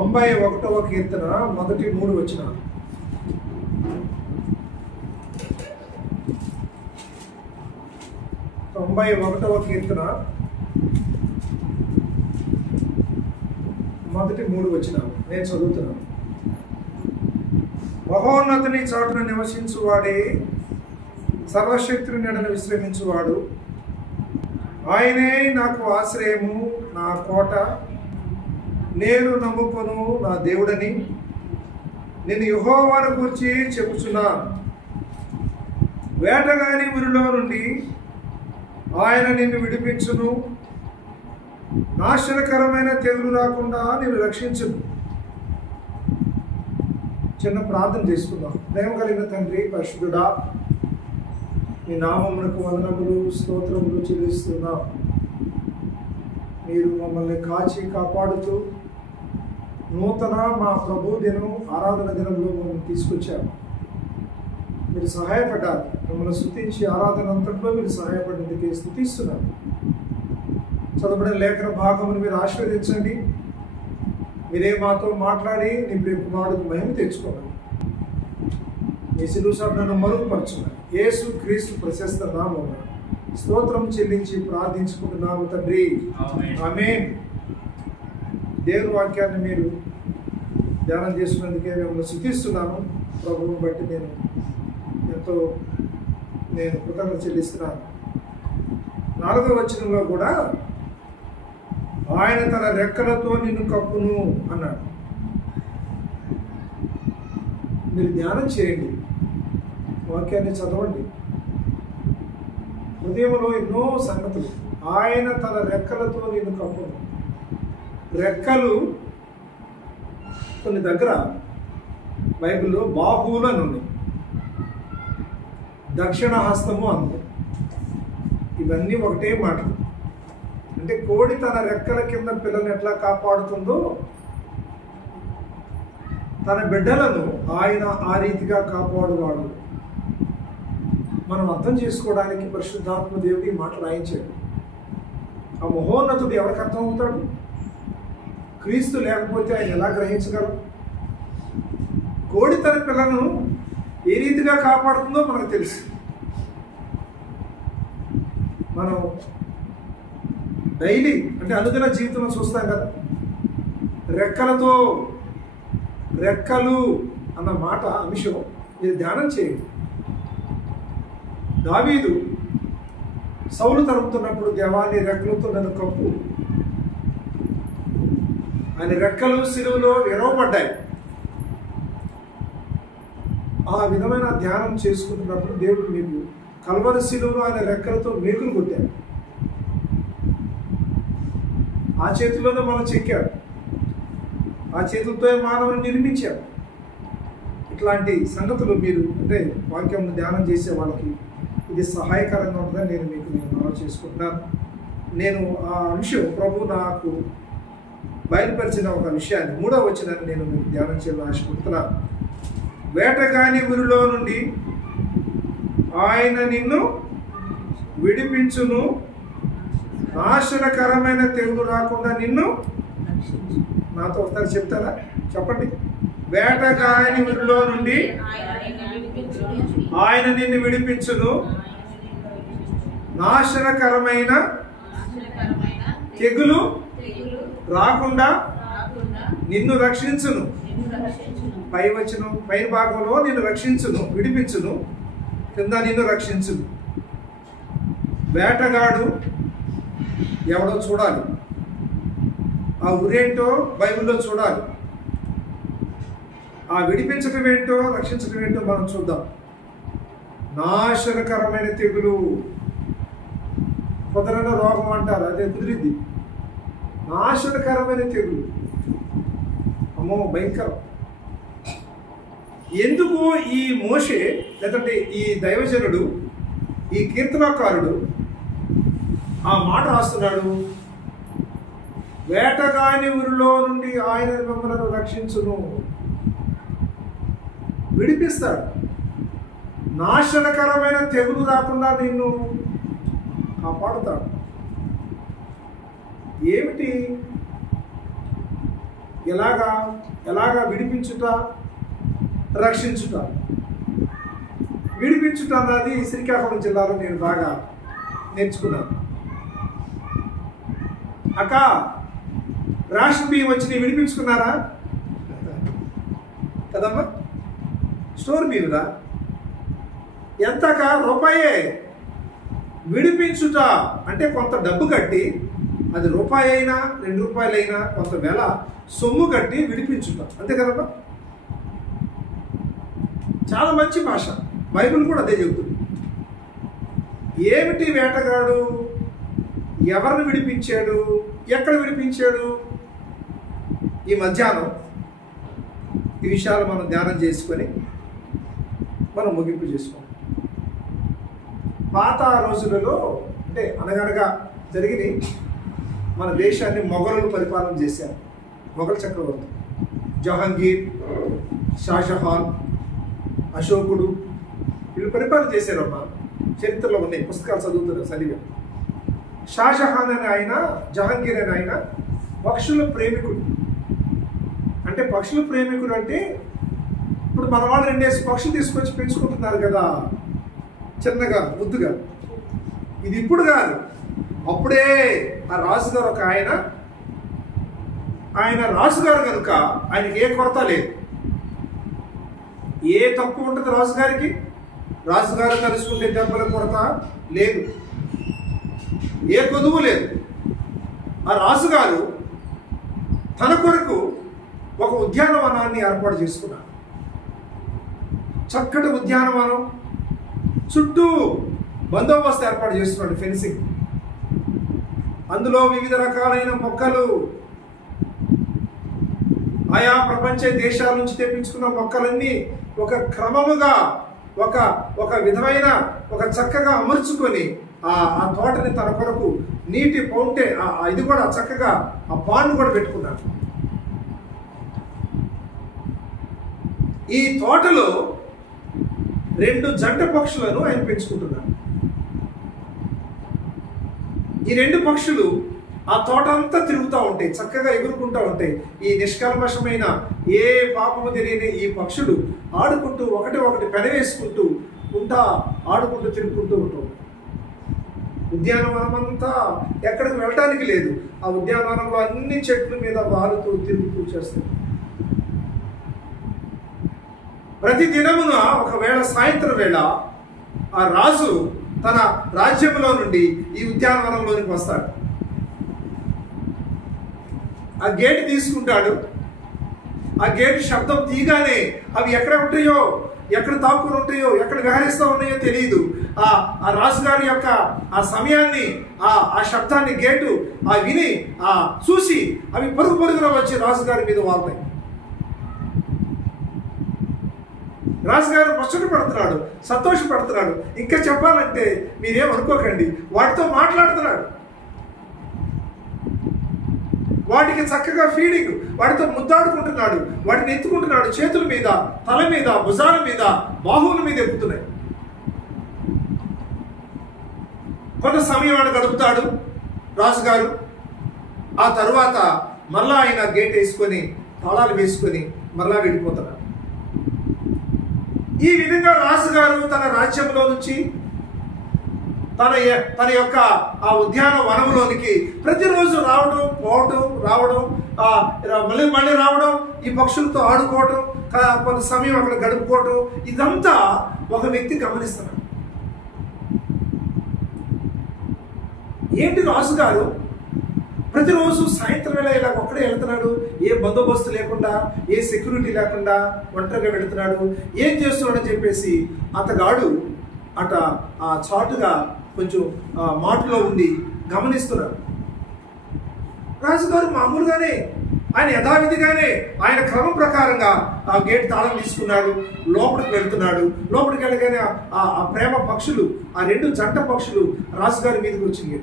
91వ కీర్తన మొదటి 3 వచనాలు. 91వ కీర్తన మొదటి 3 వచనాలు నేను చదువుతున్నాను. మహోన్నతుని చాటున నివసించువాడే, సర్వశక్తుని నీడన విశ్రమించువాడు. ఆయనే నాకు ఆశ్రయము, నా కోట, నేను నమ్ముకొను నా దేవుడని నేను యెహోవాను గురించి చెప్పుచున్నాను. వేటగాని ఊరిలో నుండి ఆయన నిన్ను విడిపించును, నాశనకరమైన తెగులు రాకుండా నిన్ను రక్షించును. చిన్న ప్రార్థన చేసుకుందాం. దైవం కలిగిన తండ్రి, పరిశుద్ధుడా, మీ నామమునకు వందనములు స్తోత్రములు చెల్లిస్తున్నాం. మీరు మమ్మల్ని కాచి కాపాడుతూ నూతన మా ప్రభు దినం, ఆరాధన దినంలో మమ్మల్ని తీసుకొచ్చారు. మీరు సహాయపడ్డారు. మిమ్మల్ని స్తుతించి ఆరాధన అంతట్లో మీరు సహాయపడినందుకే స్తుతిస్తున్నారు. చదవబడిన లేఖన భాగమును మీరు ఆశీర్వదించండి. మీరే మాతో మాట్లాడి నీ ప్రియ కుమారుడికి మహిమ తెచ్చుకోవాలి. మీ శిలువ సాటును మరుగుపరచున్నారు. యేసు క్రీస్తు ప్రశస్త నామమున స్తోత్రం చెల్లించి ప్రార్థించుకుంటున్నాము తండ్రి, ఆమేన్. దేవుని వాక్యాన్ని మీరు ధ్యానం చేస్తున్నందుకే మిమ్మల్ని స్తుతిస్తున్నాను. ప్రభువుని బట్టి ఎంతో కృతజ్ఞత చెల్లిస్తున్నాను. 4వ వచనంలో కూడా ఆయన తన రెక్కలతో నిన్ను కప్పును అన్నాడు. మీరు ధ్యానం చేయండి, వాక్యాన్ని చదవండి. హృదయంలో ఎన్నో సంగతులు. ఆయన తన రెక్కలతో నిన్ను కప్పును. రెక్కలు కొన్ని దగ్గర బైబిల్లో బాహువులు అని ఉన్నాయి, దక్షిణ హస్తము అంది. ఇవన్నీ ఒకటే మాట. అంటే కోడి తన రెక్కల కింద పిల్లల్ని ఎట్లా కాపాడుతుందో తన బిడ్డలను ఆయన ఆ రీతిగా కాపాడువాడు. మనం అర్థం చేసుకోవడానికి పరిశుద్ధాత్మ దేవుడి మాట రాయించాడు. ఆ మహోన్నతుడు ఎవరికి అర్థం అవుతాడు? క్రీస్తు లేకపోతే ఆయన ఎలా గ్రహించగలరు? కోడి తన పిల్లను ఏ రీతిగా కాపాడుతుందో మనకు తెలుసు. మనం డైలీ అంటే అనుదిన జీవితంలో చూస్తాం కదా, రెక్కలు అన్న మాట అంశం మీరు ధ్యానం చేయండి. దావీదు సౌలు తరుముతున్నప్పుడు దేవాన్ని రెక్కలతో నన్ను కప్పు, ఆయన రెక్కలు సిలువలో ఎరవబడ్డాయి. ఆ విధమైన ధ్యానం చేసుకుంటున్నప్పుడు దేవుడు మీకు కల్వరి సిలువలో ఆయన రెక్కలతో మేకులు కొట్టాడు. ఆ చేతుల్లోనే మనం చెక్కాడు, ఆ చేతులతో మానవుని నిర్మించాడు. ఇట్లాంటి సంగతులు మీరు అంటే వాక్యం ధ్యానం చేసే వాళ్ళకి ఇది సహాయకరంగా ఉంటుందని నేను మనవి చేసుకుంటున్నాను. నేను ఆ అంశం ప్రభు నాకు బయలుపరిచిన ఒక విషయాన్ని 3వ వచనాన్ని నేను మీకు ధ్యానం చేయాలని ఆశపడుతున్నాను. వేటగాని ఊరిలో నుండి ఆయన నిన్ను విడిపించును, నాశనకరమైన తెగులు రాకుండా నిన్ను. నాతో ఒకసారి చెప్తారా? చెప్పండి. వేటగాని ఊరిలో నుండి ఆయన నిన్ను విడిపించును, నాశనకరమైన తెగులు రాకుండా నిన్ను రక్షించును. పై భాగంలో నిన్ను రక్షించును, విడిపించును, కింద నిన్ను రక్షించును. వేటగాడు ఎవడో చూడాలి, ఆ ఊరేంటో బైబిల్లో చూడాలి. ఆ విడిపించడం ఏంటో రక్షించడం ఏంటో మనం చూద్దాం. నాశనకరమైన తెగులు, కుదరని రోగం అంటారు, అదే కుదిరిద్ది. నాశనకరమైన తెగులు, అమ్మో భయంకరం. ఎందుకు ఈ మోషే లేదంటే ఈ దైవజనుడు, ఈ కీర్తనకారుడు ఆ మాట రాస్తున్నాడు? వేటగాని ఊరిలో నుండి ఆయన మిమ్మల్ని రక్షించును, విడిపిస్తాడు, నాశనకరమైన తెగులు రాకుండా నిన్ను కాపాడుతాడు. ఏమిటి ఎలాగా విడిపించుట, రక్షించుట. విడిపించుట అన్నది శ్రీకాకుళం జిల్లాలో నేను బాగా నేర్చుకున్నాను. అక్క, రేషన్ బియ్యం వచ్చి విడిపించుకున్నారా కదమ్మా? స్టోర్ బియ్యందా? ఎంతక? రూపాయే. విడిపించుట అంటే కొంత డబ్బు కట్టి, అది రూపాయి అయినా 2 రూపాయలైనా కొంత వేల సొమ్ము కట్టి విడిపించుట, అంతే కదమ్మా? చాలా మంచి భాష. బైబిల్ కూడా అదే చెబుతుంది. ఏమిటి వేటగాడు? ఎవరిని విడిపించాడు? ఎక్కడ విడిపించాడు? ఈ మధ్యాహ్నం ఈ విషయాలు మనం ధ్యానం చేసుకొని మనం ముగింపు చేసుకోవాలి. పాత రోజులలో అంటే అనగనగా జరిగిన మన దేశాన్ని మొఘలులు పరిపాలన చేశారు. మొఘల్ చక్రవర్తి జహాంగీర్, షాజహాన్, అశోకుడు, వీళ్ళు పరిపాలన చేశారు. అమ్మా, చరిత్రలో ఉన్నాయి, పుస్తకాలు చదివారు. షాజహాన్ అనే ఆయన, జహాంగీర్ అనే ఆయన పక్షుల ప్రేమికుడు. అంటే పక్షుల ప్రేమికుడు అంటే ఇప్పుడు మన వాళ్ళు 2 పక్షులు తీసుకొచ్చి పెంచుకుంటున్నారు కదా, చిన్నగా ముద్దుగా. ఇది ఇప్పుడు కాదు, అప్పుడే ఆ రాజుగారు ఒక ఆయన రాజుగారు కనుక ఆయనకి ఏ కొరత లేదు. ఏ తప్పు ఉంటుంది రాజుగారికి? రాజుగారు తలుసుకుంటే దెబ్బల కొరత లేదు, ఏ కొదువు లేదు. ఆ రాజుగారు తన కొరకు ఒక ఉద్యానవనాన్ని ఏర్పాటు చేసుకున్నారు. చక్కటి ఉద్యానవనం, చుట్టూ బందోబస్తు ఏర్పాటు చేస్తున్నాడు, ఫెన్సింగ్. అందులో వివిధ రకాలైన మొక్కలు, ఆయా ప్రపంచ దేశాల నుంచి తెప్పించుకున్న మొక్కలన్నీ ఒక క్రమముగా ఒక విధమైన ఒక చక్కగా అమర్చుకొని ఆ తోటని తన కొరకు నీటి పౌంటే ఇది కూడా చక్కగా ఆ పాండ్ కూడా పెట్టుకున్నాడు. ఈ తోటలో 2 జంట పక్షులను ఆయన పెంచుకుంటున్నాడు. ఈ 2 పక్షులు ఆ తోట అంతా తిరుగుతూ ఉంటాయి, చక్కగా ఎగురుకుంటూ ఉంటాయి. ఈ నిష్కల్మషమైన ఏ పాపము తెలియని ఈ పక్షులు ఆడుకుంటూ ఒకటి పెనవేసుకుంటూ ఆడుకుంటూ తిరుగుకుంటూ ఉంటాం. ఉద్యానవనం అంతా ఎక్కడికి వెళ్ళడానికి లేదు. ఆ ఉద్యానవనంలో అన్ని చెట్ల మీద వాలుతూ తిరుగుతూ చేస్తాయి. ప్రతి దినమున ఒకవేళ సాయంత్రం వేళ ఆ రాజు తన రాజ్యంలో నుండి ఈ ఉద్యానవనంలోనికి వస్తాడు. ఆ గేటు తీసుకుంటాడు. ఆ గేటు శబ్దం తీయగానే అవి ఎక్కడ ఉంటాయో, ఎక్కడ తాక్కుని ఉంటాయో, ఎక్కడ విహరిస్తూ ఉన్నాయో తెలియదు. ఆ రాజుగారి యొక్క ఆ సమయాన్ని, ఆ శబ్దాన్ని గేటు విని చూసి అవి పరుగున వచ్చి రాజుగారి మీద వాళ్తాయి. రాజుగారు ముచ్చటపడుతున్నాడు, సంతోషపడుతున్నాడు. ఇంకా చెప్పాలంటే మీరేమనుకోకండి, వాటితో మాట్లాడుతున్నాడు. వాటికి చక్కగా ఫీడింగ్, వాటితో ముద్దాడుకుంటున్నాడు, వాటిని ఎత్తుకుంటున్నాడు. చేతుల మీద, తల మీద, భుజాల మీద, బాహువుల మీద ఎక్కుతున్నాయి. కొంత సమయం ఆయన గడుపుతాడు రాజుగారు. ఆ తరువాత మరలా ఆయన గేట్ వేసుకొని తాళాలు వేసుకొని మరలా వెళ్ళిపోతున్నాడు. ఈ విధంగా రాజుగారు తన రాజ్యంలో నుంచి తన యొక్క ఆ ఉద్యాన వనంలోనికి ప్రతిరోజు రావడం, పోవడం, రావడం, మళ్ళీ రావడం, ఈ పక్షులతో ఆడుకోవడం, కొంత సమయం అక్కడ గడుపుకోవడం, ఇదంతా ఒక వ్యక్తి గమనిస్తున్నాడు. ఏంటి రాజుగారు ప్రతిరోజు సాయంత్రం వేళ ఇలా ఒక్కడే వెళ్తున్నాడు, ఏ బందోబస్తు లేకుండా, ఏ సెక్యూరిటీ లేకుండా ఒంటరిగా వెళుతున్నాడు, ఏం చేస్తున్నాడని చెప్పేసి అతగాడు ఆ చాటుగా కొంచెం మాటలో ఉండి గమనిస్తున్నాడు. రాజుగారు మామూలుగానే, ఆయన యథావిధిగానే, ఆయన క్రమం ప్రకారంగా ఆ గేట్ తాళం తీసుకున్నాడు, లోపలికి వెళ్తున్నాడు. లోపలికి వెళ్ళగానే ఆ ప్రేమ పక్షులు, ఆ 2 జంట పక్షులు రాజుగారి మీదకి వచ్చినాయి.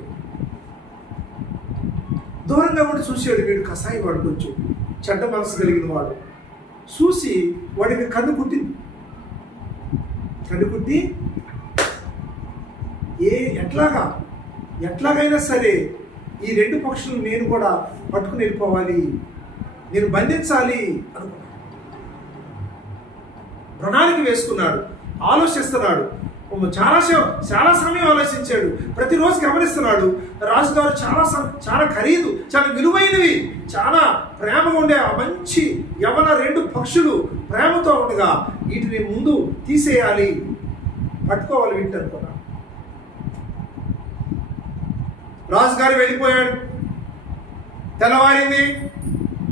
దూరంగా కూడా చూసాడు. వీడు కసాయి వాడు, కొంచెం చెడ్డ మనసు కలిగిన వాడు. చూసి వాడికి కన్ను కుట్టింది. కన్ను కుట్టి ఎట్లాగైనా సరే ఈ 2 పక్షులు నేను కూడా పట్టుకుని వెళ్ళిపోవాలి నేను బంధించాలి అనుకున్నాడు. ప్రణాళిక వేసుకున్నాడు, ఆలోచిస్తున్నాడు. చాలా సమయం ఆలోచించాడు. ప్రతిరోజు గమనిస్తున్నాడు. రాజుగారు చాలా ఖరీదు, చాలా విలువైనవి, చాలా ప్రేమగా ఉండే ఆ మంచి యవన 2 పక్షులు ప్రేమతో ఉండగా వీటిని ముందు తీసేయాలి, పట్టుకోవాలి వీటిని అనుకున్నాడు. రాజుగారు వెళ్ళిపోయాడు. తెల్లవారింది.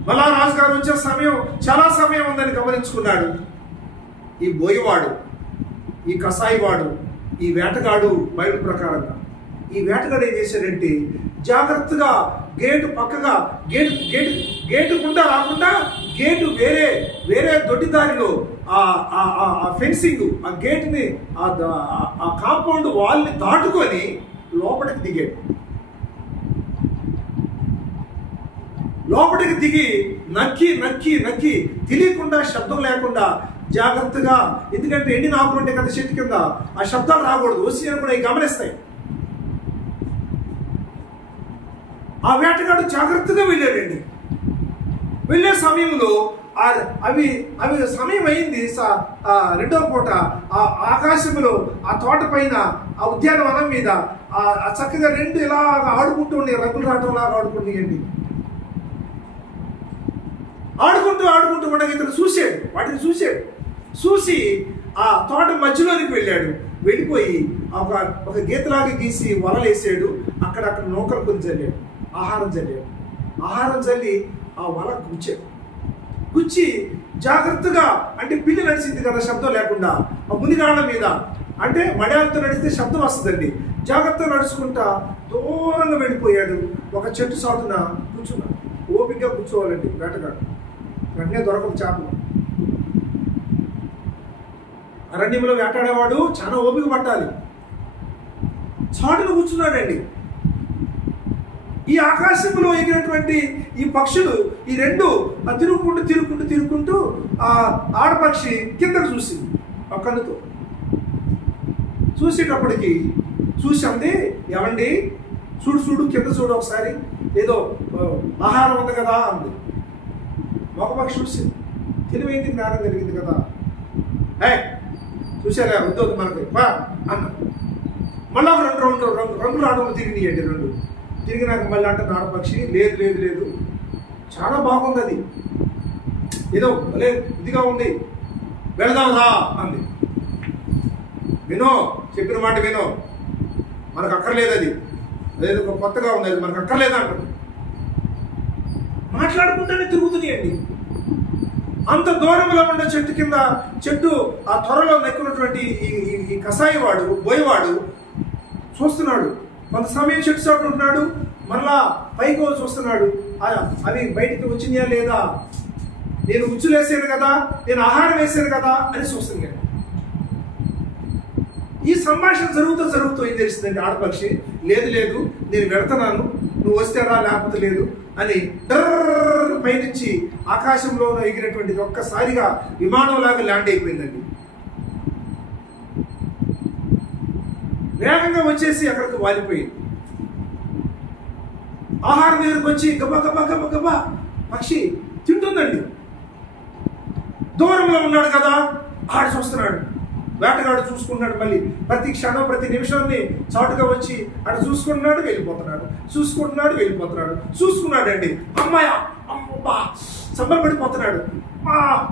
మళ్ళా రాజుగారు వచ్చే సమయం చాలా సమయం ఉందని గమనించుకున్నాడు. ఈ బోయవాడు, ఈ కసాయివాడు, ఈ వేటగాడు బైబిల్ ప్రకారంగా ఈ వేటగాడు ఏం చేశాడంటే జాగ్రత్తగా గేటు పక్కగా గేటు గుండా రాకుండా గేటు వేరే దొడ్డిదారిలో ఆ ఫెన్సింగ్, ఆ గేట్ని, ఆ కాంపౌండ్ వాల్ని దాటుకొని లోపలికి దిగాడు. లోపలికి దిగి నక్కి నక్కి నక్కి తెలియకుండా, శబ్దం లేకుండా జాగ్రత్తగా, ఎందుకంటే ఎండిన ఆకులు ఉంటే కదా చెట్టు కింద, ఆ శబ్దాలు రాకూడదు, వచ్చి కూడా గమనిస్తాయి. ఆ వేటగాడు జాగ్రత్తగా వెళ్ళాడండి. వెళ్ళే సమయంలో అవి సమయం అయింది. 2వ పూట ఆ ఆకాశంలో, ఆ తోట పైన, ఆ ఉద్యానవనం మీద ఆ చక్కగా 2 ఇలా ఆడుకుంటూ ఉన్నాయి, రంగులు రావటంలాగా ఆడుకుంటున్నాయండి. ఆడుకుంటూ ఉండగా ఇతను చూశాడు, వాటిని చూసి ఆ తోట మధ్యలోనికి వెళ్ళాడు. వెళ్ళిపోయి ఒక గీతలాగా గీసి వలలేసాడు. అక్కడక్కడ నూకలు కొని చల్లాడు, ఆహారం చల్లి ఆ వల గుచ్చి జాగ్రత్తగా, అంటే పిల్లి నడిచింది కదా శబ్దం లేకుండా, ఆ మునిగాళ్ళ మీద, అంటే మడయాలతో నడిస్తే శబ్దం వస్తుందండి. జాగ్రత్తగా నడుచుకుంటా దూరంగా వెళ్ళిపోయాడు. ఒక చెట్టు సాటున కూర్చున్నాడు. ఓపికగా కూర్చోవాలండి వేటగాడు, వెంటనే దొరకదు చేపలు. అరణ్యంలో వేటాడేవాడు చాలా ఓపిక పట్టాలి. చాటును కూర్చున్నాడండి. ఈ ఆకాశంలో ఎగినటువంటి ఈ పక్షులు, ఈ 2 తిరుగుకుంటూ ఆ ఆడపక్షి కిందకు చూసింది. ఆ కన్నుతో చూసేటప్పటికి చూసింది, ఏమండి చూడు కింద చూడు ఒకసారి, ఏదో ఆహారం ఉంది కదా అంది. ఒక పక్షి చూసింది, తెలివైంది, జ్ఞానం జరిగింది కదా, చూసారా వద్దు మనకి అన్న. మళ్ళీ ఒక 2 రంగులు ఆటలు తిరిగినాయండి. 2 తిరిగినాక మళ్ళీ అంటే ఆడపక్షి, లేదు చాలా బాగుంది, అది ఏదో భలే ఇదిగా ఉంది, వెళదాందా అంది. వినో, చెప్పిన మాట వినో, మనకు అక్కర్లేదు, అది అదేదో కొత్తగా ఉంది, అది మనకు అక్కర్లేదు అంటుంది. మాట్లాడుకుంటూనే తిరుగుతున్నాయండి. అంత దూరంలో ఉన్న చెట్టు కింద, చెట్టు ఆ త్వరలో నెక్కున్నటువంటి ఈ కసాయివాడు, బోయవాడు చూస్తున్నాడు. కొంత సమయం చెట్టు చాటు ఉంటున్నాడు, మరలా పైకి చూస్తున్నాడు. అవి బయటికి వచ్చినాయా లేదా, నేను ఉచ్చులు వేసాను కదా, నేను ఆహారం వేసాను కదా అని చూస్తున్నాడు. ఈ సంభాషణ జరుగుతూ ఏం తెలిసిందండి, ఆడపక్షి లేదు నేను వెళుతున్నాను, నువ్వు వస్తే రా, లేకపోతే లేదు అని పైనుంచి ఆకాశంలో ఎగినటువంటిది ఒక్కసారిగా విమానంలాగా ల్యాండ్ అయిపోయిందండి. వేగంగా వచ్చేసి అక్కడికి వాలిపోయింది. ఆహారం దగ్గరకు వచ్చి గబా పక్షి తింటుందండి. దూరంలో ఉన్నాడు కదా, ఆడు చూస్తున్నాడు, వేటగాడు చూసుకుంటున్నాడు. మళ్ళీ ప్రతి క్షణం, ప్రతి నిమిషాన్ని చాటుగా వచ్చి అటు చూసుకుంటున్నాడు, చూసుకున్నాడండి. అమ్మాయ అమ్మా సంబరపడిపోతున్నాడు.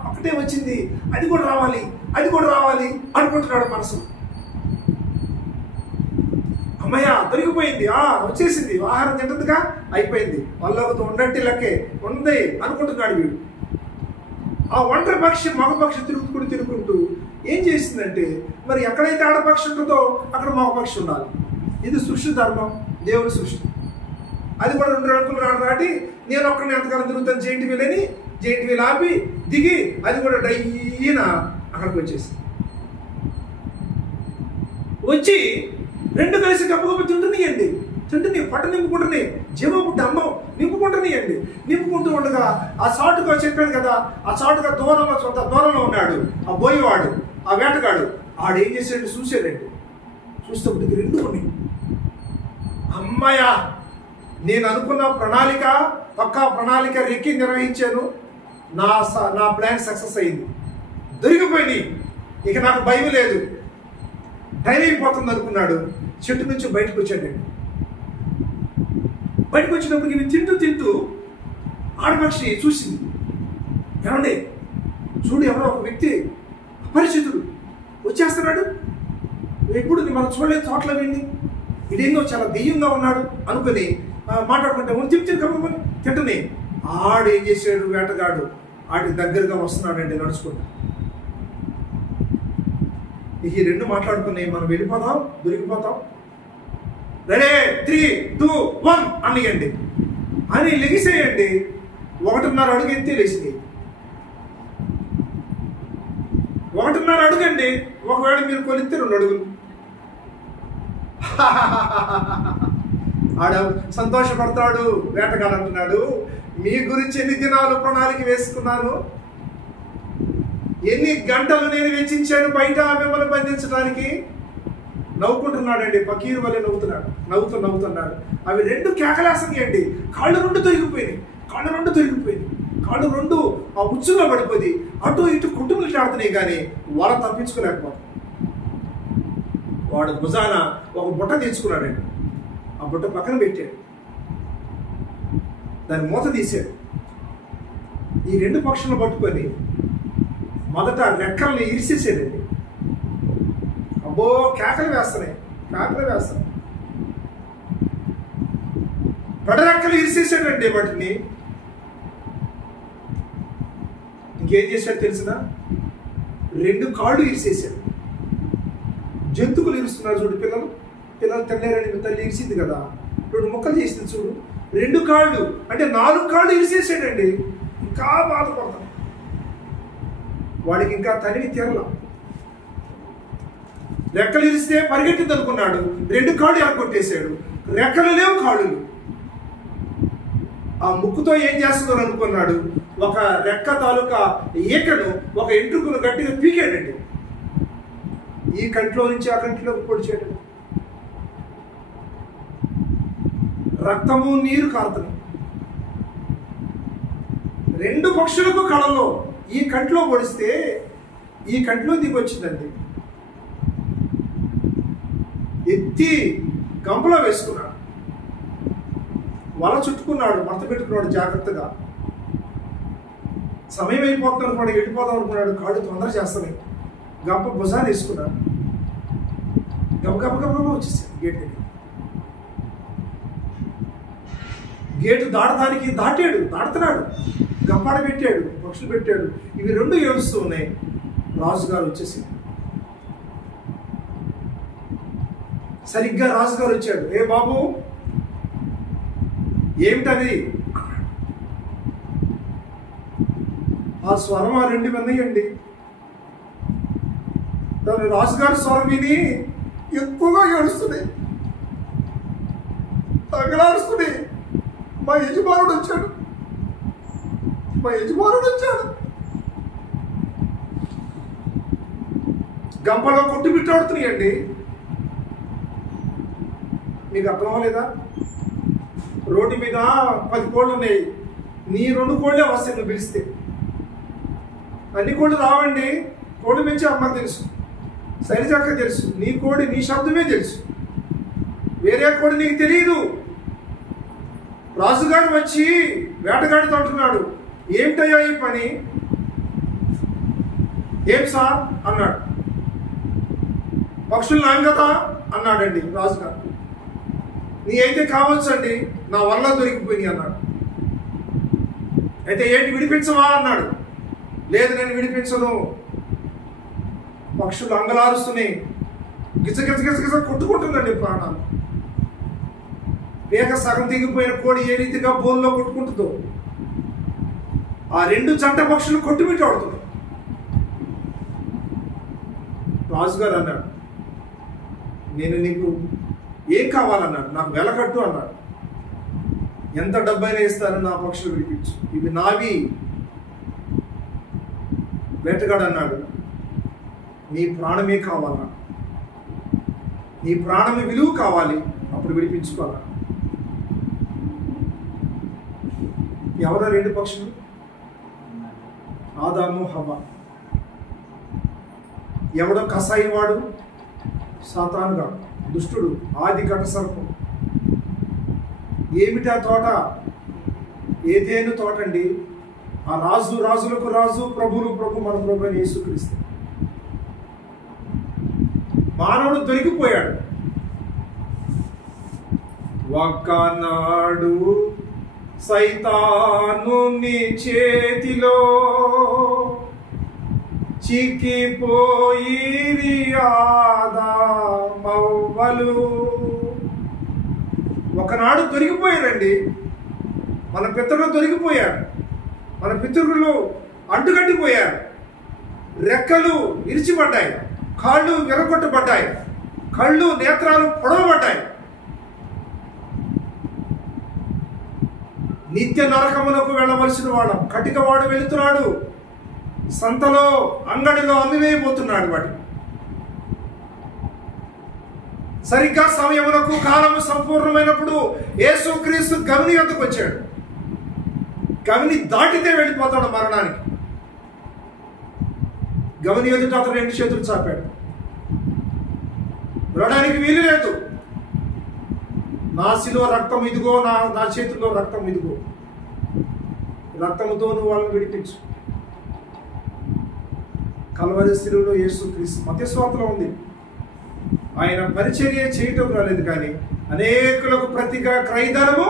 ఒకటే వచ్చింది, అది కూడా రావాలి అనుకుంటున్నాడు మనసు. అమ్మయ్య దొరికిపోయింది, వచ్చేసింది, ఆహారం తింటుందిగా, అయిపోయింది, వాళ్ళతో ఉన్నట్టు లెక్కే ఉంది అనుకుంటున్నాడు వీడు. ఆ ఒంటరి పక్షి మగపక్షి తిరుగుకుంటూ ఏం చేసిందంటే, మరి ఎక్కడైతే ఆడపక్షి ఉంటుందో అక్కడ మగపక్షి ఉండాలి. ఇది సృష్టి ధర్మం, దేవుని సృష్టి. అది కూడా 2 రంగులు రాటి, నేను ఒక్కడిని ఎంతకాలం తిరుగుతాను, జెయింట్ వీల్ ఆపి దిగి అది కూడా డయ్యిన అక్కడికి వచ్చి 2 కలిసి గప్ప తింటున్నాయండి. పట్ట నింపుకుంటున్నాయి, జీవపు డమ్మం నింపుకుంటూ ఉండగా ఆ చాటుగా చెప్పాడు కదా, ఆ చాటుగా దూరంలో ఉన్నాడు ఆ బోయవాడు, ఆ వేటగాడు. ఆడేం చేశాడు, చూసాడండి. చూసేటప్పటికి 2 ఉన్నాయి. అమ్మాయ నేను అనుకున్న ప్రణాళిక, పక్కా ప్రణాళిక రెక్కి నిర్వహించాను. నా ప్లాన్ సక్సెస్ అయింది. దొరికిపోయింది. ఇక నాకు భయం లేదు, టైం అయిపోతుంది అనుకున్నాడు. చెట్టు నుంచి బయటకు వచ్చాడండి. బయటకు వచ్చినప్పుడు ఇవి తింటూ ఆడపక్షి చూసింది. ఏమండి చూడు, ఎవరో ఒక వ్యక్తి అపరిచితుడు వచ్చేస్తున్నాడు, ఎప్పుడు మనం చూడలేదు చోట్ల వెళ్ళి, ఇదేందో చాలా దెయ్యంగా ఉన్నాడు అనుకుని మాట్లాడుకుంటే తింటని ఆడు ఏం చేశాడు, వేటగాడు ఆడికి దగ్గరగా వస్తున్నాడండి నడుచుకుంటా. ఈ రెండు మాట్లాడుకున్నాయి, మనం వెళ్ళిపోతాం, దొరికిపోతాం, రెడీ 3, 2, 1 అనియండి అని లెగిసేయండి. 1.5 అడుగు ఎత్తే లేచింది. 1.5 అడుగండి. ఒకవేళ మీరు కొలిస్తే 2 అడుగులు. ఆడ సంతోషపడతాడు. వేటగాడు అంటున్నాడు, మీ గురించి ఎన్ని దినాలు ప్రణాళిక వేసుకున్నాను, ఎన్ని గంటలు నేను వెచ్చించాను బయట మిమ్మల్ని బంధించడానికి. నవ్వుకుంటున్నాడండి, పకీరు వల్లే నవ్వుతున్నాడు. అవి 2 కేకలేస్తున్నాయండి. కాళ్ళు 2 తొరిగిపోయినాయి. కాళ్ళు 2 ఆ ఉచ్చులో పడిపోయి అటు ఇటు కుటుంబాలు ఆడుతున్నాయి, కానీ వాళ్ళ తప్పించుకోలేకపోతాం. వాడు భుజాన ఒక బుట్ట తెచ్చుకున్నాడండి. ఆ బుట్ట పక్కన పెట్టాడు, దాని మూత తీశాడు. ఈ 2 పక్షులను పట్టుకొని మొదట రెక్కల్ని ఇరిసేసాడండి. అబ్బో కేకలు వేస్తున్నాయి. పెడరెక్కలు ఇరిసేసాడండి వాటిని. ఇంకేం చేశాడు తెలిసినా, 2 కాళ్ళు ఇరిసేసాడు. జంతువులు ఇరుస్తున్నారు చూడు, పిల్లలు తినలేరని తల్లి ఇరిసింది కదా, 2 ముక్కలు చేసింది చూడు. 2 కాళ్ళు అంటే 4 కాళ్ళు ఇరిసేసాడండి. ఇంకా బాధపడతాం. వాడికి ఇంకా తనివి తీరల. రెక్కలు ఇరిస్తే పరిగెట్టింది అనుకున్నాడు, 2 కాళ్ళు ఎరగొట్టేశాడు. రెక్కలు లేవు, కాళ్ళు. ఆ ముక్కుతో ఏం చేస్తుందో అనుకున్నాడు. ఒక రెక్క తాలూకా ఈకను, ఒక ఎంట్రుకను గట్టిగా పీకాడండి. ఈ కంట్లో నుంచి ఆ కంటిలోకి పొడిచాడు. రక్తము నీరు కారుతున్నాయి. 2 పక్షులకు కళలో ఈ కంట్లో పొడిస్తే ఈ కంట్లో దిగొచ్చిందండి. ఎత్తి గంపలో వేసుకున్నాడు. వల చుట్టుకున్నాడు, మడత పెట్టుకున్నాడు జాగ్రత్తగా. సమయం అయిపోతుంది అనుకున్నాడు, వెళ్ళిపోదాం అనుకున్నాడు. కాళ్ళు తొందర చేస్తున్నాయి. గంప భుజాన్ని వేసుకున్నాడు. గబగబ వచ్చేసాడు గేట్ దగ్గర. గేటు దాటడానికి దాటుతున్నాడు. గంపాడ పెట్టాడు, పక్షులు పెట్టాడు. ఇవి 2 ఏడుస్తూ ఉన్నాయి. రాజుగారు వచ్చేసి సరిగ్గా రాజుగారు వచ్చాడు. ఏ బాబు ఏమిటది? ఆ స్వరం ఆ 2 విన్నాయండి. దాని రాజుగారి స్వరం విని ఎక్కువగా ఏడుస్తున్నాయి, తగలాడుస్తున్నాయి. మా యజమానుడు వచ్చాడు. గంపలో కొట్టు బిట్టాడుతున్నాయండి. మీకు అర్థం అవ్వలేదా? రోడ్డు మీద 10 కోళ్ళు ఉన్నాయి. నీ 2 కోళ్ళే వస్తాయి నువ్వు పిలిస్తే. అన్ని కోళ్ళు రావండి. కోడి పెంచి అమ్మకు తెలుసు, శైలజక్క తెలుసు. నీ కోడి నీ శబ్దమే తెలుసు, వేరే కోడి నీకు తెలియదు. రాజుగారు వచ్చి వేటగాడితో అంటున్నాడు, ఏమిటయ్యా ఈ పని? ఏం సార్ అన్నాడు. పక్షులు నాం కదా అన్నాడండి రాజుగారు. నీ అయితే కావచ్చండి, నా వల్ల దొరికిపోయినాయి అన్నాడు. అయితే ఏంటి విడిపించవా అన్నాడు. లేదు నేను విడిపించను. పక్షులు అంగలారుస్తున్నాయి, గిజ కొట్టుకుంటుందండి ప్రాణాలు. పేక సగం దిగిపోయిన కోడి ఏ రీతిగా బోన్లో కొట్టుకుంటుందో ఆ 2 జంట పక్షులు కొట్టుమిట్టాడుతున్నాయి. రాజుగారు అన్నాడు, నేను నీకు ఏం కావాలన్నాడు. నాకు వెలకట్టు అన్నాడు. ఎంత డబ్బైనా ఇస్తాను, నా పక్షులు విడిపించు, ఇవి నావి. వేటగాడు అన్నాడు, నీ ప్రాణమే కావాలన్నా, నీ ప్రాణమే విలువ కావాలి, అప్పుడు విడిపించుకోవాలన్నా. ఎవరో రెండు పక్షులు? ఆదాము హవ్వ. ఎవడో కసాయి వాడు? సాతానుగా, దుష్టుడు, ఆది ఘట సర్పం. ఏమిటా తోట? ఏదేను తోట అండి. ఆ రాజు రాజులకు రాజు, ప్రభువులు ప్రభు, మన ప్రభు అని యేసుక్రీస్తు. మానవుడు దొరికిపోయాడు. ఒకనాడు సైతాను నీ చేతిలో చిక్కిపోయిరి ఆదామవ్వలు. ఒకనాడు దొరికిపోయారండి. మన పితరులు దొరికిపోయారు. మన పితరులు అంటుకట్టిపోయారు. రెక్కలు విరిచిపడ్డాయి, కాళ్ళు విరగొట్టబడ్డాయి, కళ్ళు నేత్రాలు పొడవబడ్డాయి. నిత్య నరకములకు వెళ్ళవలసిన వాడు కటికవాడు వెళుతున్నాడు. సంతలో అంగడిలో అమ్మివేయబోతున్నాడు. వాటి సరిగ్గా సమయమునకు కాలము సంపూర్ణమైనప్పుడు యేసుక్రీస్తు గవిని వద్దకు వచ్చాడు. గవిని దాటితే వెళ్ళిపోతాడు మరణానికి. గవిని ఎదుట అతను రెండు చేతులు చాపాడు. వినడానికి వీలు లేదు. నా శిలువ రక్తం ఇదిగో, నా చేతుల్లో రక్తం ఇదిగో. రక్తముతో నువ్వు వాళ్ళని విడిపించు. కల్వరి శిలువలో యేసుక్రీస్తు. మత్తయి సువార్తలో ఉంది, ఆయన పరిచర్య చేయటం రాలేదు, కానీ అనేకులకు ప్రతిగా క్రయధనము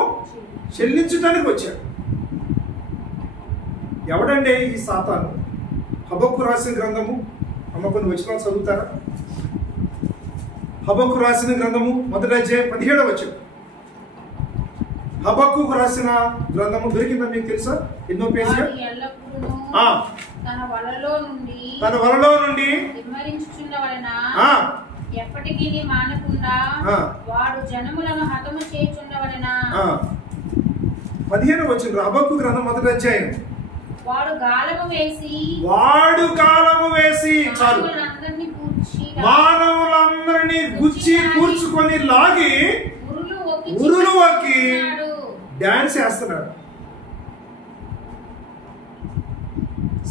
చెల్లించడానికి వచ్చాడు. ఎవడండి ఈ సాతాను? హబక్కు రాసిన గ్రంథము, అమ్మ కొన్ని వచనాలు చదువుతారా? హబక్కు రాసిన గ్రంథము 1వ అధ్యాయం 17వ వచనం. హబక్కు రాసిన గ్రంథము దొరికిందా మీకు తెలుసా? ఎన్నో పేజీ? తన వలలో నుండి ఎప్పటికీ మానకుండా వాడు జనములను హతము చేయుచుండవలెనా. 15వ వచనం హబక్కు గ్రంథం 1వ అధ్యాయం. వాడు గాలము వేసి చాలు మానవులందరినీ గుచ్చి కూర్చుకొని లాగి ఉరులు ఒక్కి డాన్స్ చేస్తున్నాడు.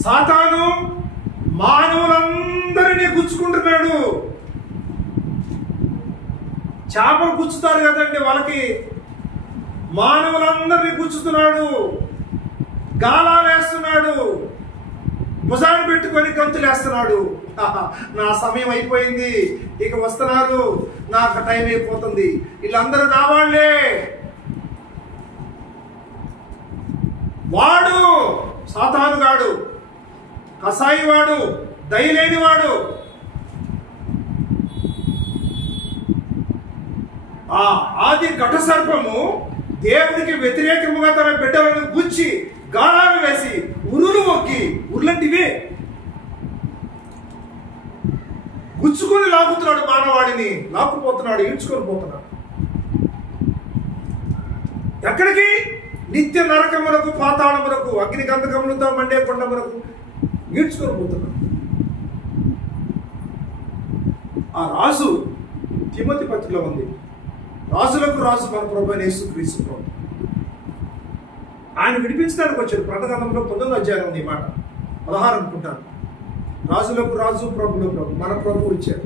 సాతాను మానవులందరినీ గుచ్చుకుంటున్నాడు. చేపలు గుచ్చుతారు కదండి వాళ్ళకి, మానవులందరినీ గుచ్చుతున్నాడు. గాలాలు వేస్తున్నాడు, భుజాన్ని పెట్టుకొని గంతులు వేస్తున్నాడు. నా సమయం అయిపోయింది, ఇక వస్తున్నారు, నాకు టైం అయిపోతుంది, వీళ్ళందరూ నా వాళ్ళే. వాడు సాతానుగాడు, కసాయి వాడు, దయలేని వాడు. ఆ ఆది ఘట సర్పము దేవుడికి వ్యతిరేకముగా తన బిడ్డలను గుచ్చి గాలాలు వేసి ఉరులు ఒక్కి, ఉరులంటివే గుచ్చుకొని లాగుతున్నాడు. మానవాడిని లాక్కుపోతున్నాడు, ఈడ్చుకొని పోతున్నాడు. ఎక్కడికి? నిత్య నరకములకు, పాతాళములకు, అగ్ని గంధకములతో మండే కొండములకు ఈడ్చుకొని పోతున్నాడు. ఆ రాజు తిమోతి పత్రికలో ఉంది, రాజులకు రాజు మన ప్రభువైన యేసుక్రీస్తు ప్రభు. ఆయన విడిపించడానికి వచ్చాడు. ప్రకటనలో 19వ అధ్యాయం ఉంది ఈ మాట, 16 అనుకుంటాను. రాజులకు రాజు, ప్రభులకు ప్రభు, మన ప్రభు వచ్చాడు.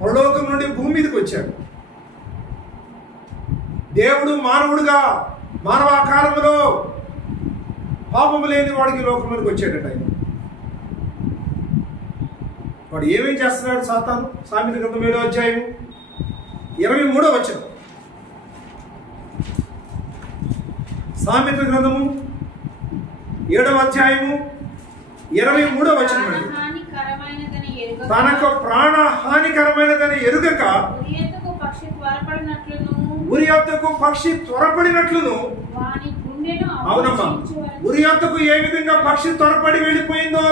పరలోకం నుండి భూమి మీదకి వచ్చాడు. దేవుడు మానవుడుగా మానవాకారములో పాపము లేని వాడికి లోకంలోకి వచ్చాడట. ఆయన వాడు ఏమేం చేస్తున్నాడు సాతాను? సామెత గ్రంథం 7వ అధ్యాయం 23వ వచనం. సామెత గ్రంథము 7వ అధ్యాయము 23వ వచనం. తనకు ప్రాణ హానికరమైనదని ఎరుగక ఉరి యొద్దకు పక్షి త్వరపడినట్లును. అవునమ్మా, ఉరి యొద్దకు ఏ విధంగా పక్షి త్వరపడి వెళ్ళిపోయిందో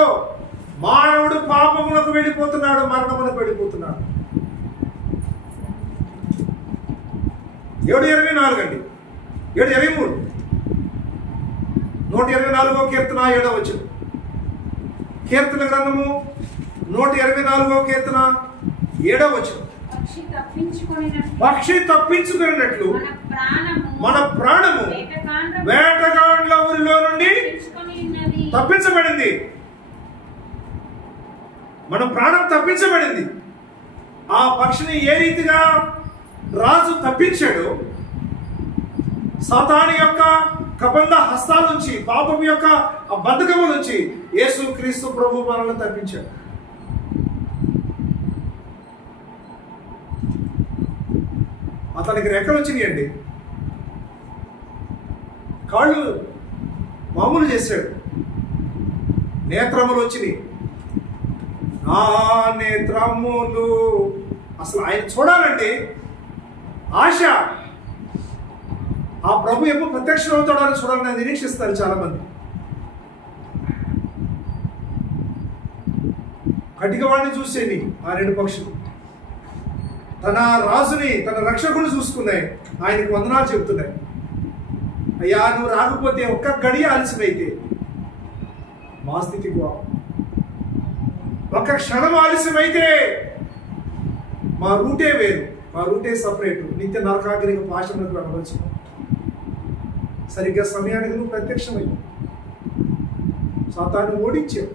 మానవుడు పాపములకు వెళ్ళిపోతున్నాడు, మరణములకు వెళ్ళిపోతున్నాడు. 7:24 అండి, 7:23, 124వ కీర్తన 7వ వచనం. కీర్తన గ్రంథము 124వ కీర్తన 7వ వచనం. పక్షి తప్పించుకున్నట్లు మన ప్రాణము తప్పించబడింది. మన ప్రాణం తప్పించబడింది. ఆ పక్షిని ఏ రీతిగా రాజు తప్పించాడు, సాతాను యొక్క కబంధ హస్తాల నుంచి, పాపం యొక్క బంధకము నుంచి యేసు క్రీస్తు ప్రభు మనల్ని తప్పించాడు. అతనికి రెక్కలు వచ్చినాయండి, కాళ్ళు మామూలు చేశాడు, నేత్రములు వచ్చినాయి. ఆ నేత్రములు అసలు ఆయన చూడాలంటే ఆశ. ఆ ప్రభు ఎప్పుడు ప్రత్యక్షం అవుతాడని చూడాలని నిరీక్షిస్తారు చాలా మంది. కటికవాడిని చూసేది ఆ రెండు పక్షులు తన రాజుని, తన రక్షకుని చూసుకున్నాయి. ఆయనకు వందనాలు చెబుతున్నాయి. అయ్యా, నువ్వు రాకపోతే ఒక్క గడియ ఆలస్యమైతే మా స్థితి ఒక్క క్షణం ఆలస్యమైతే మా రూటే వేరు, మా రూటే సపరేట్, నిత్య నరకాగ్నికి పాశములకు వెళ్ళవచ్చు. సరిగ్గా సమయానికి నువ్వు ప్రత్యక్షమయ్యావు, సాతాను ఓడించావు,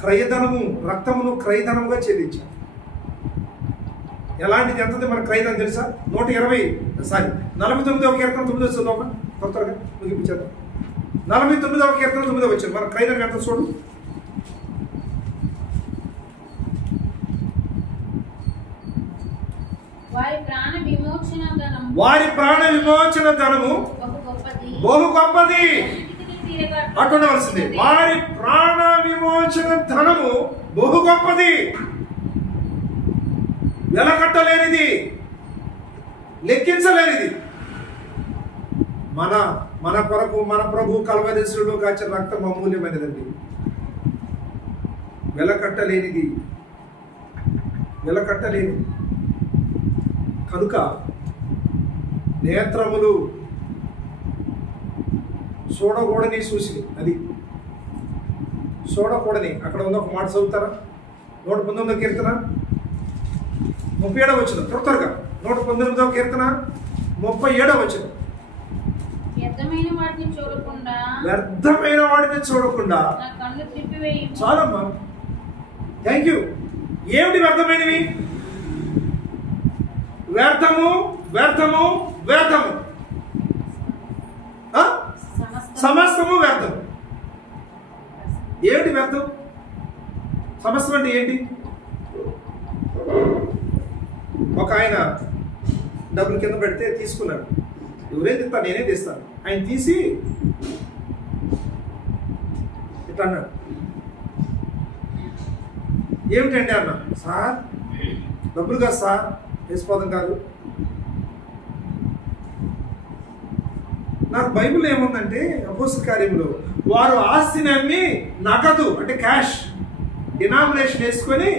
క్రయధనము, రక్తమును క్రయధనముగా చెల్లించావు. ఎలాంటిది ఎంతది మన క్రయధనం తెలుసా? 49వ కీర్తన 9వ చదువు, త్వరగా ముగించేద్దాం. 49వ కీర్తన 9వ వచ్చింది. మన క్రయధనం ఎంత చూడు. వారి ప్రాణ విమోచన ధనము బహు గొప్పది. అటుండవలసింది. వారి ప్రాణ విమోచన ధనము బహు గొప్పది, వెలకట్టలేనిది, లెక్కించలేనిది. మన కొరకు మన ప్రభు కల్వరిశిలో కాచిన రక్తం అమూల్యమైనదండి, వెలకట్టలేనిది. కనుక నేత్రములు చూడకూడని చూసి, అది చూడకూడని. అక్కడ ఉన్న ఒక మాట చదువుతారా? 119వ కీర్తన 37వ వచనం, త్వరగా. 119వ కీర్తన 37వ వచనం. వ్యర్థమైన వాటిని చూడకుండా చాలమ్మా, థ్యాంక్ యూ. ఏమిటి వ్యర్థమైనవి? వ్యర్థము, వ్యర్థము, వ్యర్థము, సమస్తము వ్యర్థం. ఏమిటి వ్యర్థం? సమస్తం అంటే ఏంటి? ఒక ఆయన డబ్బులు కింద పెడితే తీసుకున్నాడు. ఎవరేం తెస్తా, నేనే తెస్తాను. ఆయన తీసి ఇట్లా అన్నాడు. ఏమిటండి అన్నా. సార్ డబ్బులు కాదు సార్, వేసిపోదాం కాదు. నాకు బైబిల్ ఏముందంటే, అపోస్తల కార్యములో వారు ఆస్తిని అమ్మి నగదు అంటే క్యాష్ డినామినేషన్ వేసుకొని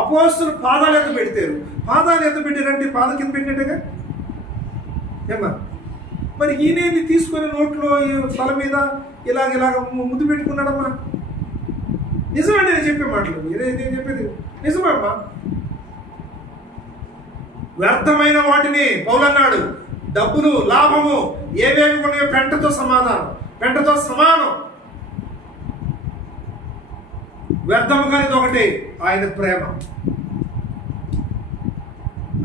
అపోస్తలు పాదాలు ఎంత పెడతారు. పాదాలు ఎంత పెట్టారంటే పాద కింద పెట్టినట్టుగా ఏమా. మరి ఈయనేది తీసుకొని నోట్లో తల మీద ఇలాగ ముద్దు పెట్టుకున్నాడమ్మా. నిజమండి నేను చెప్పే మాటలు, నేను చెప్పేది నిజమమ్మా. వ్యర్థమైన వాటిని పౌలన్నాడు, డబ్బులు, లాభము ఏవేవి ఉన్నాయో పెంటతో సమానం. వ్యర్థము కానిది ఒకటి, ఆయన ప్రేమ,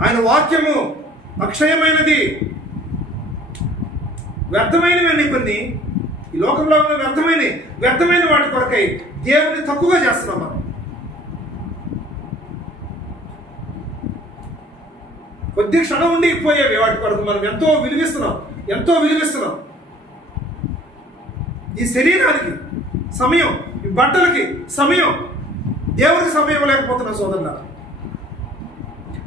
ఆయన వాక్యము అక్షయమైనది. వ్యర్థమైనవన్నీ కొన్ని ఈ లోకంలో ఉన్న వ్యర్థమైన వాటి కొరకై దేవుని తక్కువగా చేస్తున్నాం మనం. కొద్ది క్షణం ఉండి పోయేవి వాటి కొరకు మనం ఎంతో విలువిస్తున్నాం. ఈ శరీరానికి సమయం, ఈ బట్టలకి సమయం, దేవుడికి సమయం లేకపోతున్నాం సోదరుల.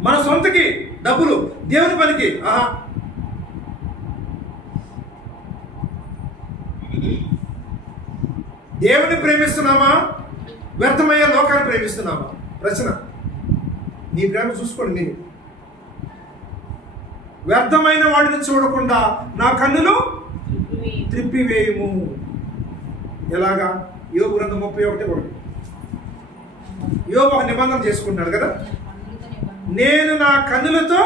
మన సొంతకి డబ్బులు, దేవుని పనికి దేవుని ప్రేమిస్తున్నామా, వ్యర్థమయ్యే లోకాన్ని ప్రేమిస్తున్నామా? ప్రశ్న. నీ ప్రేమ చూసుకోండి. మీరు వ్యర్థమైన వాడిని చూడకుండా నా కన్నులు త్రిప్పివేయము. ఎలాగా? యోబు గ్రంథం 31:1. యోబు ఒక నిబంధన చేసుకుంటాడు కదా, నేను నా కన్నులతో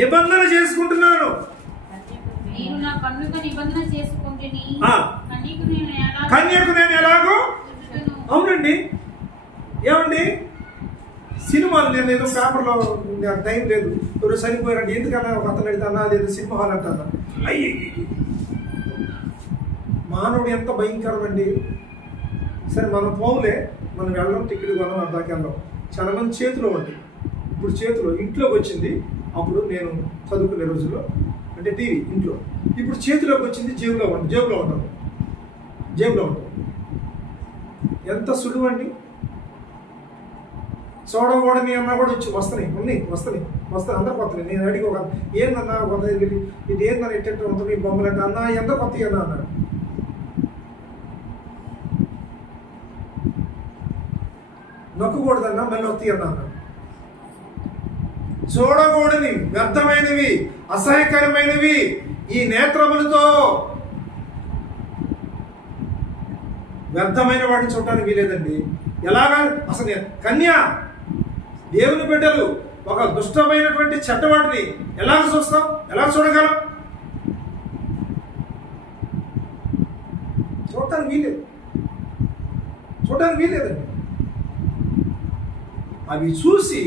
నిబంధన చేసుకుంటున్నాను. నేను నా పండుగ నిబంధన చేసుకుంటుని కన్యకు నేను ఎలాగో. అవునండి, ఏమండి సినిమాలు నేను ఏదో పేపర్లో టైం లేదు ఎవరు చనిపోయారంటే ఎందుకన్నా ఒక అతను అడిగితే అన్న అదేదో సినిమా హాల్ అంటారా. అయ్యి మానవుడు ఎంత భయంకరమండి. సరే మనం పోవులే, మనం వెళ్ళడం టికెట్ కొనం అర్ధాకి వెళ్ళాం. చాలా మంది చేతిలో ఉంది, ఇప్పుడు చేతిలో ఇంట్లోకి వచ్చింది. అప్పుడు నేను చదువుకునే రోజుల్లో అంటే టీవీ ఇంట్లో, ఇప్పుడు చేతిలోకి వచ్చింది జేబులో ఉంటుంది, జేబులో ఉంటుంది. ఎంత సులువు అండి. చూడకూడని అన్నా కూడా వచ్చి వస్తాయి అందరు కొత్తవి. నేను అడిగి ఒక ఏందన్నా కొత్త ఇది ఏందన్నా ఎట్టెట్టు ఉంటుంది బొమ్మలు అంటే అన్న ఎంత కొత్త అన్నా అన్నాడు. నొక్కకూడదన్నా మళ్ళీ వస్తాయి అన్నా అన్నాడు. చూడకూడని వ్యర్థమైనవి అసహ్యకరమైనవి ఈ నేత్రములతో వ్యర్థమైన వాటిని చూడటానికి వీలేదండి. ఎలాగా అసలు కన్య దేవుని బిడ్డలు ఒక దుష్టమైనటువంటి చెడ్డవాటిని ఎలా చూస్తాం, ఎలా చూడగలం? చూడటానికి వీలేదండి. అవి చూసి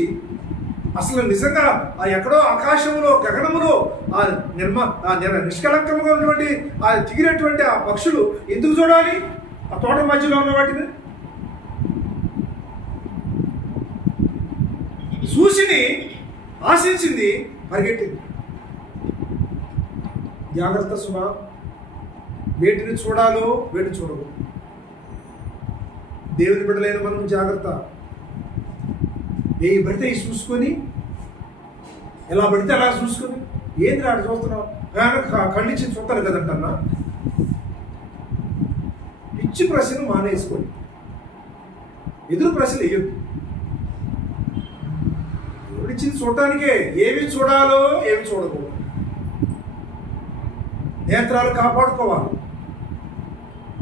అసలు నిజంగా ఆ ఎక్కడో ఆకాశంలో గగనములో ఆ నిష్కలంకంగా ఉన్నటువంటి ఆ తిగినటువంటి ఆ పక్షులు ఎందుకు చూడాలి? ఆ తోట మధ్యలో ఉన్న వాటిని చూసిని ఆశించింది, పరిగెట్టింది. జాగ్రత్త సుమా, వేటిని చూడాలో వేటిని చూడదు. దేవుని బిడ్డలైన మనం జాగ్రత్త. ఏ పడితే ఈ చూసుకొని, ఎలా పడితే అలా చూసుకొని ఏంది ఆడ చూస్తున్నావు కళ్ళిచ్చి చూస్తాను కదంటన్నా. పిచ్చి ప్రశ్న మానేసుకోండి, ఎదురు ప్రశ్నలు వేయొద్దు. ఎవరిచ్చింది చూడటానికే, ఏమి చూడాలో ఏమి చూడకూడదు. నేత్రాలు కాపాడుకోవాలి,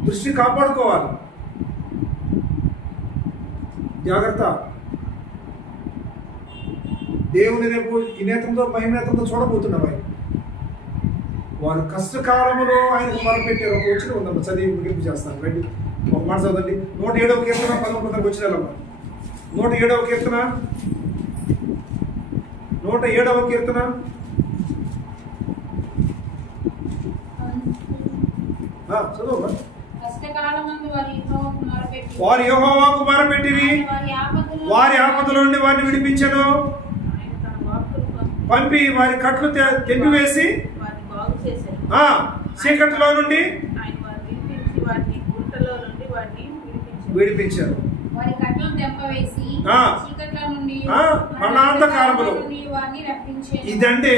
దృష్టి కాపాడుకోవాలి. జాగ్రత్త. దేవుని రేపు ఈ నేత్రంతో పై నేత్రంతో చూడబోతున్నాం. వారు కష్టకాలంలో ఆయనకు మొరపెట్టారు. ఒక వచ్చిన ఉందమ్మా, చదివి ముగింపు చేస్తాను. రండి ఒక మాట చదవండి. 107వ కీర్తన 11 వచ్చినారమ్మా. 107వ కీర్తన 107వ కీర్తన చదువు. వారి యెహోవాకు మొరపెట్టిరి, వారి ఆపదల నుండి వారిని విడిపించెను. పంపి వారి కట్లు తెంపివేసి చీకటిలో నుండి విడిపించారు. మరణాంధకారములో. ఇదంటే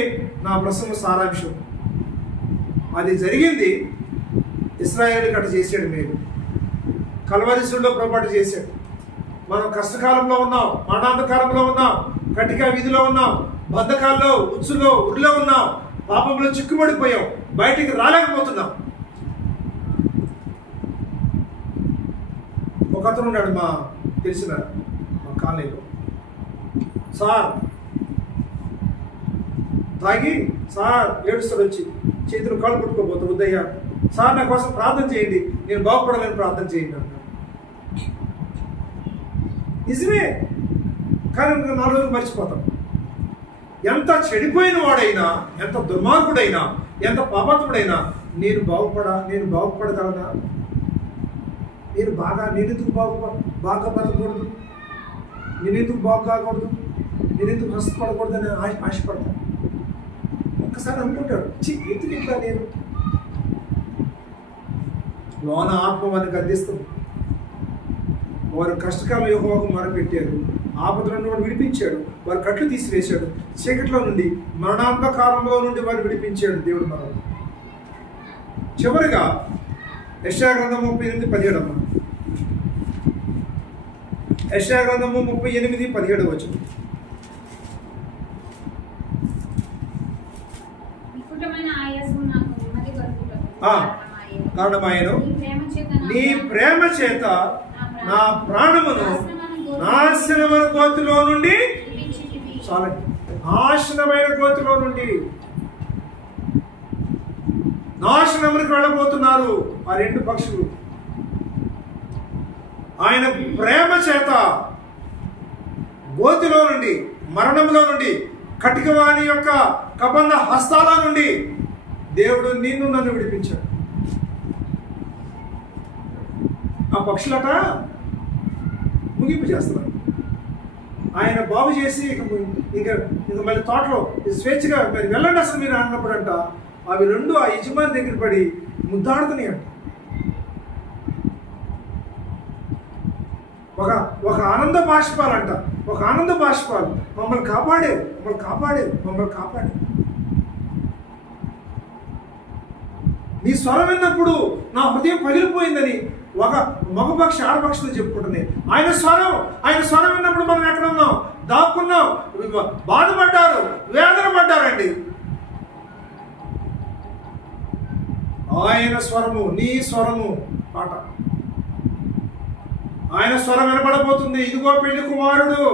నా ప్రసంగ సారాంశం. అది జరిగింది. ఇశ్రాయేలు కట్ట చేశాడు, మేలు కల్వరిశుల్లో పొరపాటు చేశాడు. మనం కష్టకాలంలో ఉన్నాం, మరణాంధకారంలో ఉన్నాం, కటిక విధిలో ఉన్నాం, బంధకాల్లో ఉచ్చులో ఉరిలో ఉన్నాం, పాపంలో చిక్కుబడిపోయాం, బయటికి రాలేకపోతున్నాం. ఒక అతను ఉన్నాడు మా తెలిసిన మా కాలనీలో. సార్ తాగి సార్ ఏడుస్తాడు, వచ్చి చేతులు కాళ్ళు కొట్టుకోబోతాడు. ఉదయ్య సార్ నా కోసం ప్రార్థన చేయండి, నేను బాగుపడాలని ప్రార్థన చేయండి అన్నాడు. నిజమే, కానీ 4 రోజులు మర్చిపోతాం. ఎంత చెడిపోయిన వాడైనా, ఎంత దుర్మార్గుడైనా, ఎంత పాపాత్ముడైనా నేను బాగుపడగలనా? నేనెందుకు బాగా బతకూడదు, నేనెందుకు బాగు కాకూడదు, నేనెందుకు కష్టపడకూడదని ఆశపడతాను. ఒక్కసారి అనుకుంటాడు, ఎందుకు ఇట్లా నేను లోన ఆత్మ మనకు అందిస్తుంది. వారు కష్టకాలం యెహోవాకు మొరపెట్టారు, ఆపదలను వాడు విడిపించాడు. వారి కట్లు తీసివేశాడు, చీకట్లో నుండి మరణాంధకారంలో నుండి వారు విడిపించాడు దేవుడు మనం. చివరిగా యెషయా గ్రంథం 38:17 అమ్మ. యెషయా గ్రంథము 38:17 వచనం. కారణమాయను నీ ప్రేమ చేత నా ప్రాణమును నాశనమైన గోతిలో నుండి, చాలండి, నాశనమైన గోతిలో నుండి. నాశనమునికి వెళ్ళబోతున్నారు ఆ రెండు పక్షులు. ఆయన ప్రేమ చేత గోతిలో నుండి, మరణంలో నుండి, కటికవాణి యొక్క కబంధ హస్తాల నుండి దేవుడు నిన్ను నన్ను విడిపించాడు. ఆ పక్షులట ముగింపు చేస్తున్నారు. ఆయన బాగు చేసి ఇక మళ్ళీ తోటలో స్వేచ్ఛగా మరి వెళ్ళండి అసలు మీరు అన్నప్పుడు అంట అవి రెండు ఆ యజమాని దగ్గర పడి ముద్దాడుతున్నాయి అంట. ఒక ఆనంద బాష్పాలంట, ఒక ఆనంద బాష్పాలు. మమ్మల్ని కాపాడేవు, మమ్మల్ని కాపాడేవు, మమ్మల్ని కాపాడేవు. నీ స్వరం విన్నప్పుడు నా హృదయం పగిలిపోయిందని ఒక మగపక్షి ఆడపక్షులు చెప్పుకుంటున్నాయి. ఆయన స్వరం విన్నప్పుడు మనం ఎక్కడ ఉన్నాం? దాక్కున్నాం, బాధపడ్డారు, వేదన పడ్డారండి. ఆయన స్వరము, నీ స్వరము పాట. ఆయన స్వరం వినపడబోతుంది. ఇదిగో పెళ్లి కుమారుడు,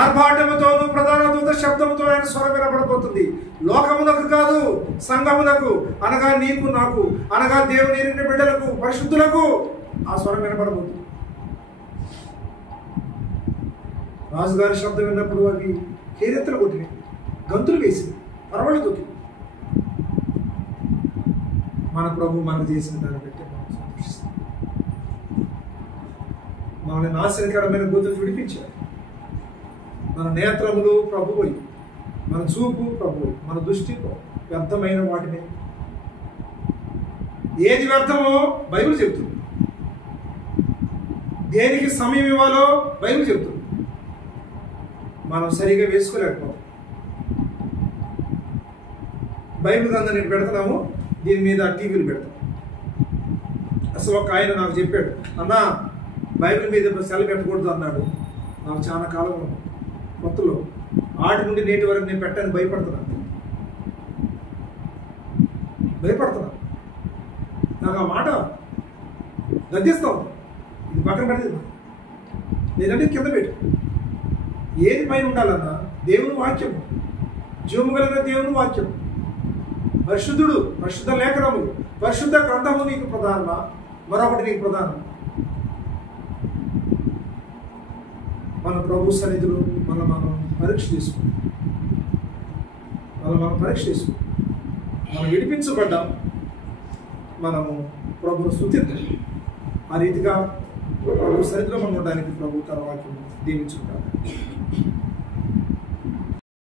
ఆర్భాటముతోను ప్రధాన దూత శబ్దముతో ఆయన స్వరం వినపడబోతుంది. లోకమునకు కాదు, సంఘమునకు, అనగా నీకు నాకు, అనగా దేవుని ఎరిగిన బిడ్డలకు, పరిశుద్ధులకు ఆ స్వరం వినపడబోతుంది. రాజుగారి శబ్దం విన్నప్పుడు అవి కేరెత్తలు కొట్టినాయి, గంతులు వేసి పరవళ్ళు తొక్కి. మన ప్రభు మనకు చేసిన దాన్ని బట్టి మనం సంతోషిస్తాం. మనల్ని నాశనకరమైన గోతులు విడిపించారు. మన నేత్రములు ప్రభువై, మన చూపు ప్రభువై, మన దృష్టి వ్యర్థమైన వాటిని, ఏది వ్యర్థమో బైబిల్ చెబుతుంది, దేనికి సమయం ఇవ్వాలో బైబిల్ చెబుతుంది. మనం సరిగా వేసుకోలేకపోతాం. బైబిల్ గ్రంథం నేను పెడుతున్నాము, దీని మీద టీవీలు పెడతాం. అసలు ఒక ఆయన నాకు చెప్పాడు, అన్నా బైబిల్ మీద సెల పెట్టకూడదు అన్నాడు. నాకు చాలా కాలం కొత్తలో ఆటి నుండి నేటి వరకు నేను పెట్టాను, భయపడుతున్నాను. నాకు ఆ మాట గద్దిస్తాం. ఇది పక్కన పెడతాను, లేదంటే కింద పెట్టు. ఏది పైన ఉండాలన్నా దేవుని వాక్యం, జీవము కలిగిన దేవుని వాక్యం, పరిశుద్ధుడు, పరిశుద్ధ లేఖనములు, పరిశుద్ధ గ్రంథము నీకు ప్రధానమా, మరొకటి నీకు ప్రధానం? మన ప్రభు సన్నిధిలో మనం పరీక్ష చేసుకుంటాం. మనం విడిపించబడ్డాం. మనము ప్రభును స్తుతిద్దాం. ఆ రీతిగా ప్రభు సన్నిధిలో మనం ఉండడానికి ప్రభు తన వాక్యం దీవించుకుంటాం.